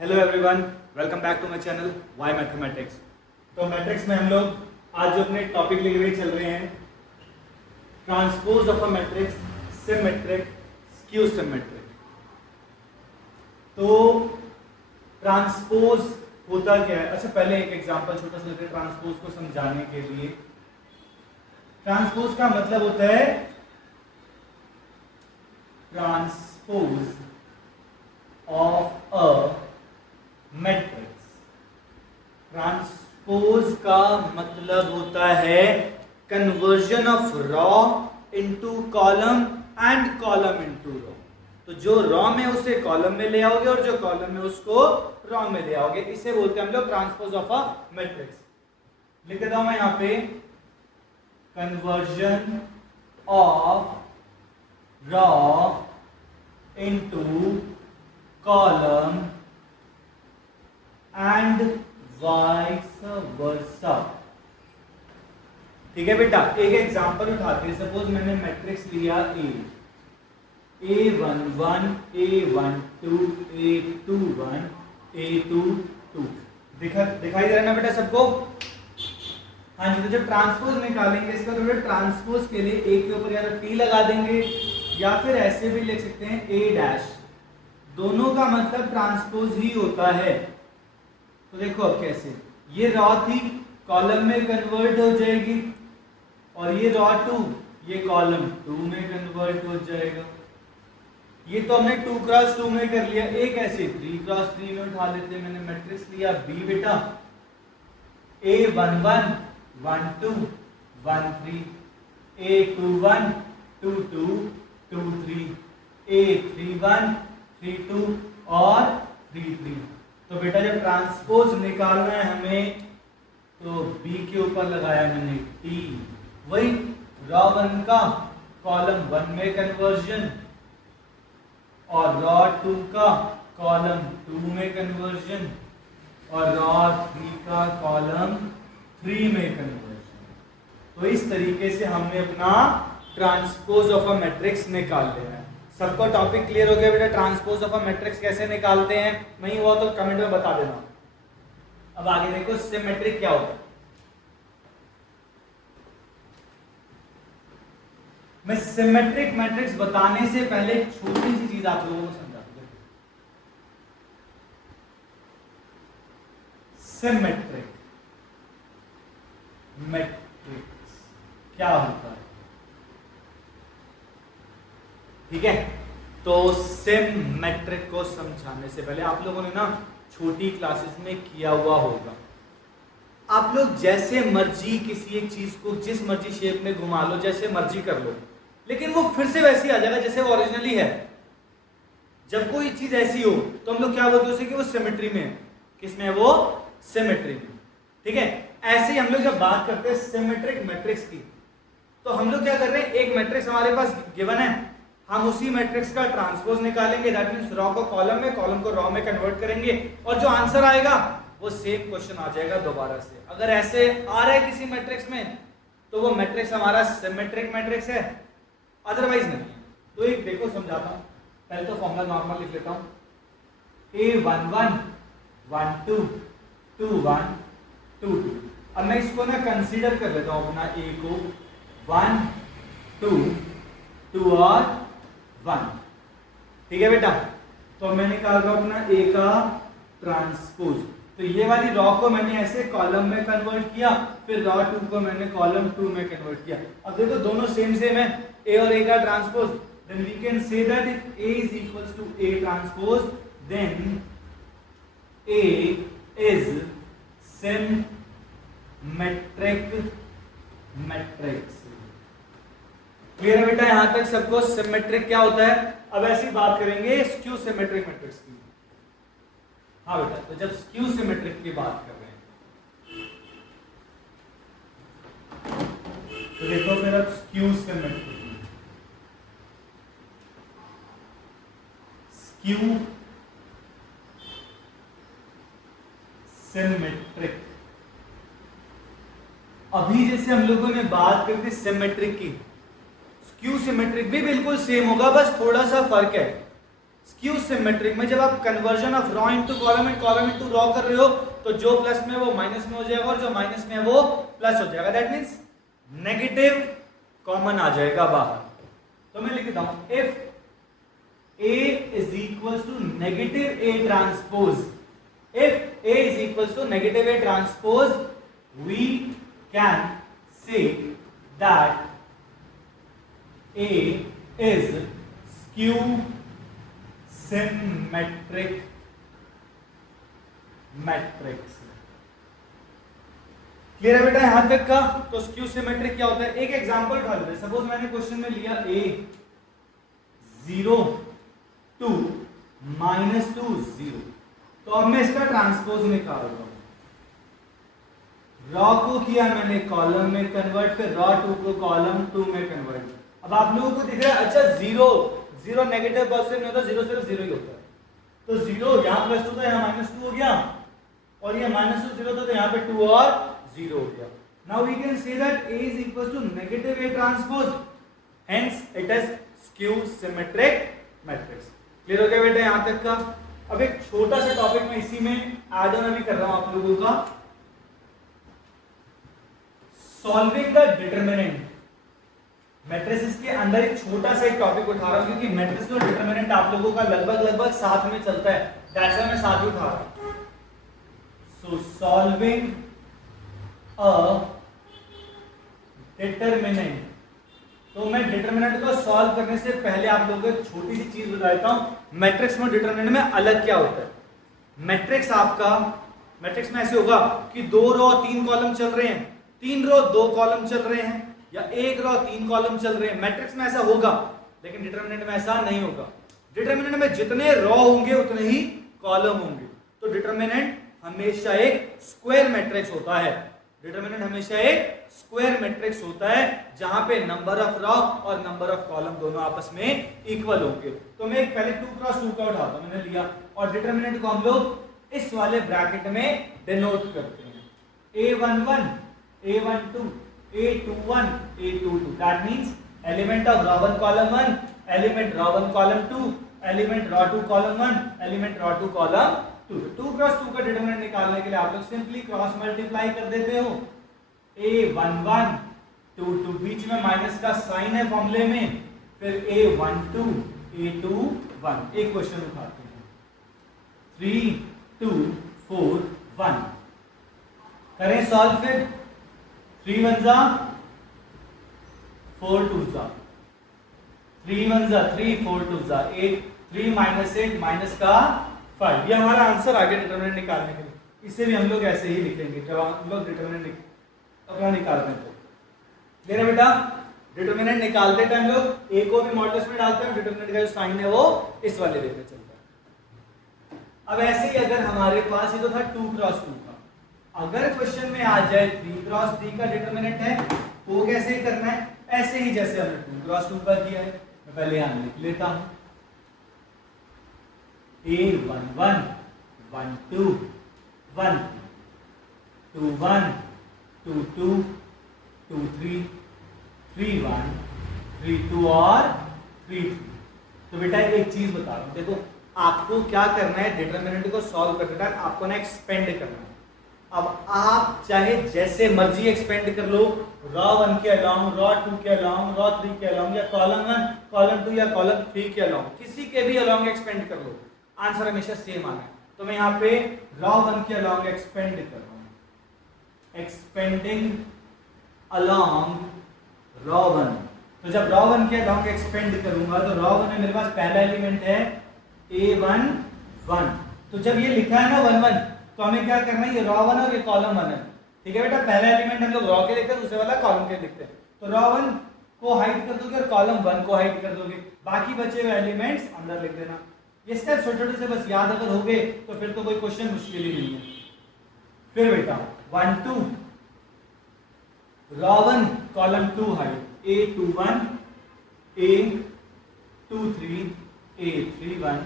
Hello everyone, welcome back to my channel Y mathematics. तो matrix में हम लोग आज जो अपने टॉपिक लेके हुए चल रहे हैं, transpose of a matrix, symmetric, skew symmetric. तो ट्रांसपोज होता क्या है? अच्छा, पहले एक एग्जांपल छोटा सा लेते हैं ट्रांसपोज को समझाने के लिए। ट्रांसपोज का मतलब होता है transpose of a matrix. Transpose का मतलब होता है conversion of raw into column and column into raw. तो जो रॉ में उसे कॉलम में ले आओगे और जो कॉलम में उसको रॉ में ले आओगे, इसे बोलते हैं हम लोग ट्रांसपोज ऑफ अ मैट्रिक्स। लिख देता हूं मैं यहां पे, conversion of raw into column and vice versa. ठीक है बेटा, एक एग्जांपल उठाते हैं। सपोज मैंने मैट्रिक्स लिया A11, A12, A21, A22। दिखाई दे रहा है ना बेटा सबको? हाँ जी। तो जब ट्रांसपोज निकालेंगे इसका, तो ट्रांसपोज के लिए A के ऊपर या तो T लगा देंगे या फिर ऐसे भी लिख सकते हैं A डैश। दोनों का मतलब ट्रांसपोज ही होता है। तो देखो अब कैसे, ये रॉ थी कॉलम में कन्वर्ट हो जाएगी और ये रॉ 2 ये कॉलम 2 में कन्वर्ट हो जाएगा। ये तो हमने 2 क्रॉस 2 में कर लिया। एक ऐसे 3 क्रॉस 3 में उठा लेते हैं। मैंने मैट्रिक्स लिया B बेटा, A11, 12, 13, A21, 22, 23, A31, 32 और 33। तो बेटा जब ट्रांसपोज निकालना है हमें, तो B के ऊपर लगाया मैंने T, वही रॉ 1 का कॉलम 1 में कन्वर्जन और रॉ 2 का कॉलम 2 में कन्वर्जन और रॉ 3 का कॉलम 3 में कन्वर्जन। तो इस तरीके से हमने अपना ट्रांसपोज ऑफ अ मैट्रिक्स निकाल लिया है। सबको टॉपिक क्लियर हो गया बेटा? ट्रांसपोज ऑफ अ मैट्रिक्स कैसे निकालते हैं? नहीं हुआ तो कमेंट में बता देना। अब आगे देखो, सिमेट्रिक क्या होता है। मैं सिमेट्रिक मैट्रिक्स बताने से पहले छोटी सी चीज आप लोगों को समझा दूं। सिमेट्रिक मैट्रिक्स क्या होता है? ठीक है, तो सिमेट्रिक को समझाने से पहले आप लोगों ने ना छोटी क्लासेस में किया हुआ होगा। आप लोग जैसे मर्जी किसी एक चीज को जिस मर्जी शेप में घुमा लो, जैसे मर्जी कर लो, लेकिन वो फिर से वैसी आ जाएगा जैसे वो ओरिजिनली है। जब कोई चीज ऐसी हो तो हम लोग क्या बोलते हैं उसे कि वो सिमेट्री में है। किसमें है वो? सिमेट्री में। ठीक है, ऐसे ही हम लोग जब बात करते हैं सिमेट्रिक मैट्रिक्स की, तो हम लोग क्या कर रहे हैं, एक मैट्रिक्स हमारे पास गिवन है, हम उसी मैट्रिक्स का ट्रांसपोज निकालेंगे। दैट मींस रॉ को कॉलम में, कॉलम को रॉ में कन्वर्ट करेंगे और जो आंसर आएगा वो सेम क्वेश्चन आ जाएगा दोबारा से। अगर ऐसे आ रहा है किसी मैट्रिक्स में तो वो मैट्रिक्स हमारा सिमेट्रिक मैट्रिक्स है, अदरवाइज नहीं। तो एक देखो समझाता हूं। पहले तो फॉर्मूला नॉर्मल लिख लेता हूं, A11, 12, 21, 22। अब मैं इसको ना कंसीडर कर लेता हूं अपना A को 1, 2, 2 और 1। ठीक है बेटा, तो मैं निकाल रहा हूं अपना A का ट्रांसपोज। तो ये वाली रॉ को मैंने ऐसे कॉलम में कन्वर्ट किया, फिर रॉ 2 को मैंने कॉलम 2 में कन्वर्ट किया। अब देखो दोनों सेम है, A और A का transpose. Then we can say that if A is equals to A transpose, then A is symmetric matrix. Clear है बेटा यहां तक सबको? सिमेट्रिक क्या होता है? अब ऐसी बात करेंगे स्क्यू सिमेट्रिक मैट्रिक्स की। हाँ बेटा, तो जब स्क्यू सिमेट्रिक की बात कर रहे हैं तो देखो फिर अब स्क्यू सिमेट्रिक, स्क्यू सिमेट्रिक। अभी जैसे हम लोगों ने बात करी थी सिमेट्रिक की, स्क्यू सिमेट्रिक भी बिल्कुल सेम होगा, बस थोड़ा सा फर्क है। स्क्यू सिमेट्रिक में जब आप conversion of raw into column and column into raw कर रहे हो तो जो प्लस में वो माइनस में हो जाएगा और जो माइनस में है वो प्लस हो जाएगा। दैट मींस नेगेटिव कॉमन आ जाएगा बाहर। तो मैं लिख देता हूं if A is equals to negative A transpose, if A is equals to negative A transpose, we can say that A is skew symmetric matrix। Clear है बेटा यहां तक का? तो स्क्यू सिमेट्रिक क्या होता है? एक एग्जांपल उठा लेते हैं। सपोज मैंने क्वेश्चन में लिया A 0 2 -2 0, तो अब मैं इसका ट्रांसपोज निकाल रहा हूं। रॉ को किया मैंने कॉलम में कन्वर्ट, फिर रॉ 2 को कॉलम 2 में कन्वर्ट। अब आप लोगों को दिख रहा है अच्छा 0 नेगेटिव पॉजिटिव नहीं होता, 0 सिर्फ 0 ही होता है। तो 0 यहां +2 था, यहां -2 हो गया, और ये -2 0 था तो यहां पे 2 और 0 हो गया। Now we can say that A is equals to negative A transpose, hence it is skew symmetric matrix। Clear हो गया बेटा यहां तक का? अब एक छोटा सा टॉपिक मैं इसी में ऐड ऑन अभी कर रहा हूं आप लोगों का, सॉल्विंग द डिटरमिनेंट। मैट्रिसेस के अंदर एक छोटा सा एक टॉपिक उठा रहा हूं क्योंकि मैट्रिस और डिटरमिनेंट आप लोगों का लगभग साथ में चलता है, दैट्स व्हाई मैं साथ ही उठा रहा हूं। सो सॉल्विंग अ डिटरमिनेंट, तो मैं डिटरमिनेंट को सॉल्व करने से पहले आप लोगों को एक छोटी सी चीज बता देता हूं। मैट्रिक्स में डिटरमिनेंट में अलग क्या होता है? मैट्रिक्स आपका, मैट्रिक्स में ऐसे होगा कि 2 रो 3 कॉलम चल रहे हैं, 3 रो 2 कॉलम चल रहे हैं, या 1 रो 3 कॉलम चल रहे हैं। मैट्रिक्स में ऐसा होगा, लेकिन डिटरमिनेंट में ऐसा नहीं होगा। डिटरमिनेंट में जितने रो होंगे उतने ही कॉलम होंगे। तो डिटरमिनेंट हमेशा एक स्क्वायर मैट्रिक्स होता है। डिटरमिनेंट हमेशा एक स्क्वायर मैट्रिक्स होता है जहां पे नंबर ऑफ रॉ और नंबर ऑफ कॉलम दोनों आपस में इक्वल होंगे। तो मैं एक पहले 2 क्रॉस 2 का उठाता हूं, मैंने लिया, और डिटरमिनेंट को हम लोग इस वाले ब्रैकेट में डिनोट करते हैं, A11 A12 A21 A22। That means element of raw 1 column 1, element raw 1 column 2, element raw 2 column 1, element raw 2 column 2। 2 cross 2 का डिटरमिनेंट निकालने के लिए आप लोग सिंपली क्रॉस मल्टीप्लाई कर देते हो। A11 2 बीच में माइनस का साइन है फॉर्मूले में, फिर A12 A21। एक क्वेश्चन उठाते हैं, 3 2 4 1 करें सॉल्व। फिर 3 1 जा 4 2 जा, 3 1 जा 3 4 2 जा 8, 3 -8 माइनस का 5। ये हमारा आंसर आ गया डिटरमिनेंट निकालने के लिए। इसे भी हम लोग ऐसे ही लिखेंगे जब हम लोग डिटरमिनेंट अपना निकाल रहे हैं। तो क्लियर है बेटा? डिटरमिनेंट निकालते टाइम लोग ए को भी मॉडुलस में डालते हैं, डिटरमिनेंट का जो साइन है वो इस वाले वे में चलता है। अब ऐसे ही अगर हमारे पास ये तो था 2 क्रॉस 2 का, अगर क्वेश्चन में आ जाए 3 क्रॉस 3 का डिटरमिनेंट है, वो कैसे ही करना है? ऐसे ही जैसे हमने 2 क्रॉस 2 का किया है। मैं पहले यहां लिख लेता हूं, A11 1 2 1 2 1 2 2 2 3 3 1 3 2 और 3 3। तो बेटा एक चीज बता रहा हूं, देखो आपको क्या करना है, डिटरमिनेंट को सॉल्व करते टाइम आपको ना एक्सपेंड करना है। अब आप चाहे जैसे मर्जी एक्सपेंड कर लो, रॉ 1 के अलोंग, रॉ 2 के अलोंग, रॉ 3 के अलोंग, या कॉलम 1 कॉलम 2 या कॉलम 3 के अलोंग, किसी के भी अलोंग एक्सपेंड कर लो, आंसर हमेशा सेम आना है। तो मैं यहाँ पे रॉ 1 के अलोंग एक्सपेंड कर रहा हूँ, एक्सपेंडिंग अलोंग रॉ 1। तो जब रॉ 1 के अलोंग एक्सपेंड करूंगा तो रॉ 1 में मेरे पास पहला एलिमेंट है A1 1। तो जब ये लिखा है ना 1 1, तो हमें क्या करना है, ये रॉ 1 और ये कॉलम 1 है, ठीक है बेटा? पहला एलिमेंट हम लोग रॉ के लिखते हैं, दूसरे वाला कॉलम के लिखते हैं। तो रॉ 1 को हाइड कर दोगे और कॉलम 1 को हाइड कर दोगे, बाकी बचे हुए एलिमेंट्स अंदर लिख देना। ये स्टेप छोटे छोटे से बस याद अगर हो गए तो फिर तो कोई क्वेश्चन मुश्किल ही नहीं है। फिर बेटा 1 2 raw 1 column 2 hide, A21 A23 A31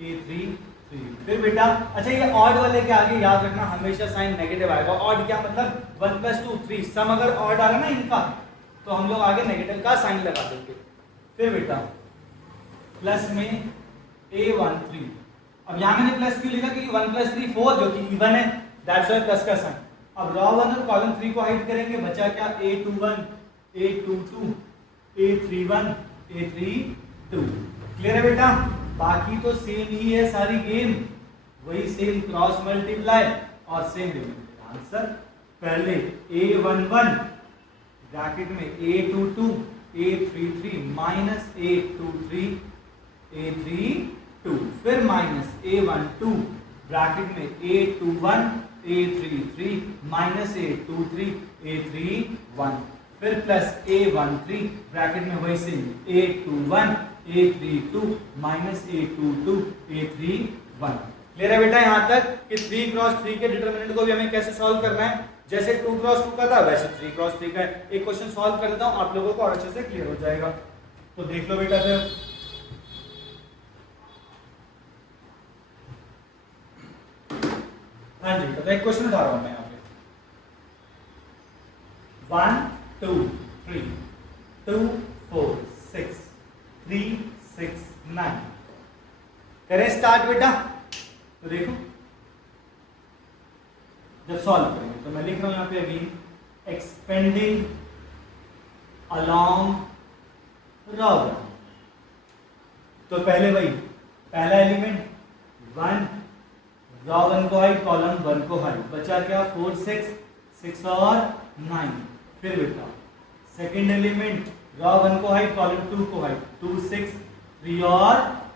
A33। फिर बेटा अच्छा ये ऑड वाले के आगे याद रखना हमेशा साइन नेगेटिव आएगा। ऑड क्या मतलब 1 + 2 3, सम अगर ऑड आ रहा ना इनका तो हम लोग आगे नेगेटिव का साइन लगा देंगे। फिर बेटा प्लस में A13। अब यहाँ मैंने प्लस क्यों लिखा, क्योंकि 1 + 3 4 जो कि इवन है, दैट्स व्हाई प्लस का साइन। अब रॉ 1 और कॉलम 3 को हाइड करेंगे, बचा क्या, A21 A22 A31 A32। Clear है बेटा? बाकी तो सेम ही है सारी गेम, वही सेम क्रॉस मल्टीप्लाई और सेम डिविजन। आंसर पहले A11 ब्रैकेट में A22 A33 minus A23 A32, फिर माइनस A12 ब्रैकेट में A21 A33 minus A23 A31, फिर प्लस A13 ब्रैकेट में वही से A21 A32 minus A22 A31। Clear है बेटा यहाँ तक कि 3 क्रॉस 3 के डिटरमिनेंट को भी हमें कैसे सॉल्व करना है, जैसे 2 क्रॉस 2 का था वैसे 3 क्रॉस 3 का है। एक क्वेश्चन सॉल्व कर देता हूँ, आप लोगों को और अच्छे से क्लियर हो जाएगा। तो देख लो बेटा फिर, हाँ जी बेटा, एक क्वेश्चन उठा रहा हूं मैं यहाँ पे। 1 2 3 2 4 6 3 6 9। करें स्टार्ट बेटा। तो देखो जब सॉल्व करेंगे तो मैं लिख रहा हूं यहाँ पे अगेन, एक्सपेंडिंग अलोंग रॉ 1। तो पहले वही, पहला एलिमेंट 1, रॉ 1 को हाइट, कॉलम 1 को हाइट, बचा क्या 4 6 6 और 9। फिर बेटा सेकंड एलिमेंट, रॉ 1 को हाइट, कॉलम 2 को हाइट, 2 6 3 और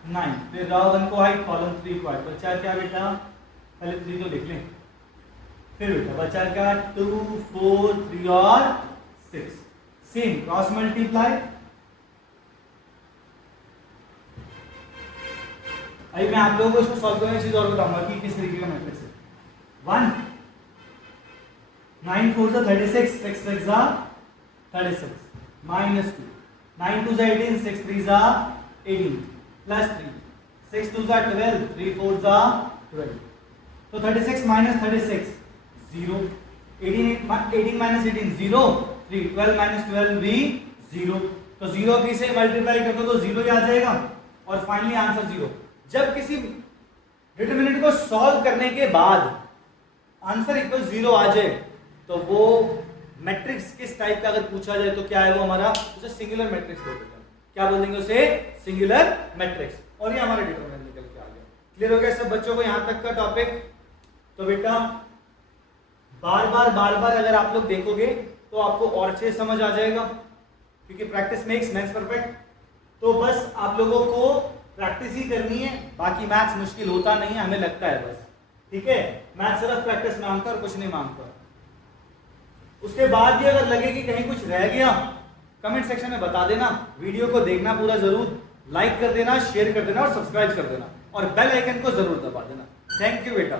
9, फिर रॉ 1 को हाइट, कॉलम 3 को हाइट, बचा क्या बेटा, पहले 3 तो लिख लें, फिर बेटा बचा क्या 2 4 3 और 6। Same cross multiply. अभी मैं आप लोगों को इसको सॉल्व करने की चीज और बताऊंगा कि किस तरीके का मैट्रिक्स है। 1 9 4 जा 36 6 6 जा 36 माइनस 2 9 2 जा 18 6 3 जा 18 प्लस 3 6 2 जा 12 3 4 जा 12। तो 36 माइनस 36 0, 18 माइनस 18 0, 3 12 माइनस 12 भी 0। तो 0 की से मल्टीप्लाई कर दो तो 0 ही आ जाएगा और फाइनली आंसर 0। जब किसी डिटरमिनेंट को सॉल्व करने के बाद आंसर इक्वल 0 आ जाए तो वो मैट्रिक्स किस टाइप का अगर पूछा जाए तो क्या है वो हमारा, उसे सिंगुलर मैट्रिक्स बोल देंगे। क्या बोल देंगे उसे, सिंगुलर मैट्रिक्स। और ये हमारा डिटरमिनेंट निकल के आ गया। क्लियर हो गया सब बच्चों को यहाँ तक का टॉपिक? तो बेटा बार बार अगर आप लोग देखोगे तो आपको और अच्छे समझ आ जाएगा, क्योंकि प्रैक्टिस मेक्स मैथ्स परफेक्ट। तो बस आप लोगों को प्रैक्टिस ही करनी है, बाकी मैथ्स मुश्किल होता नहीं है, हमें लगता है बस। ठीक है, मैथ्स सिर्फ प्रैक्टिस मांगता और कुछ नहीं मांगता। उसके बाद भी अगर लगे कि कहीं कुछ रह गया, कमेंट सेक्शन में बता देना। वीडियो को देखना पूरा जरूर, लाइक कर देना, शेयर कर देना और सब्सक्राइब कर देना और बेल आइकन को जरूर दबा देना। थैंक यू बेटा।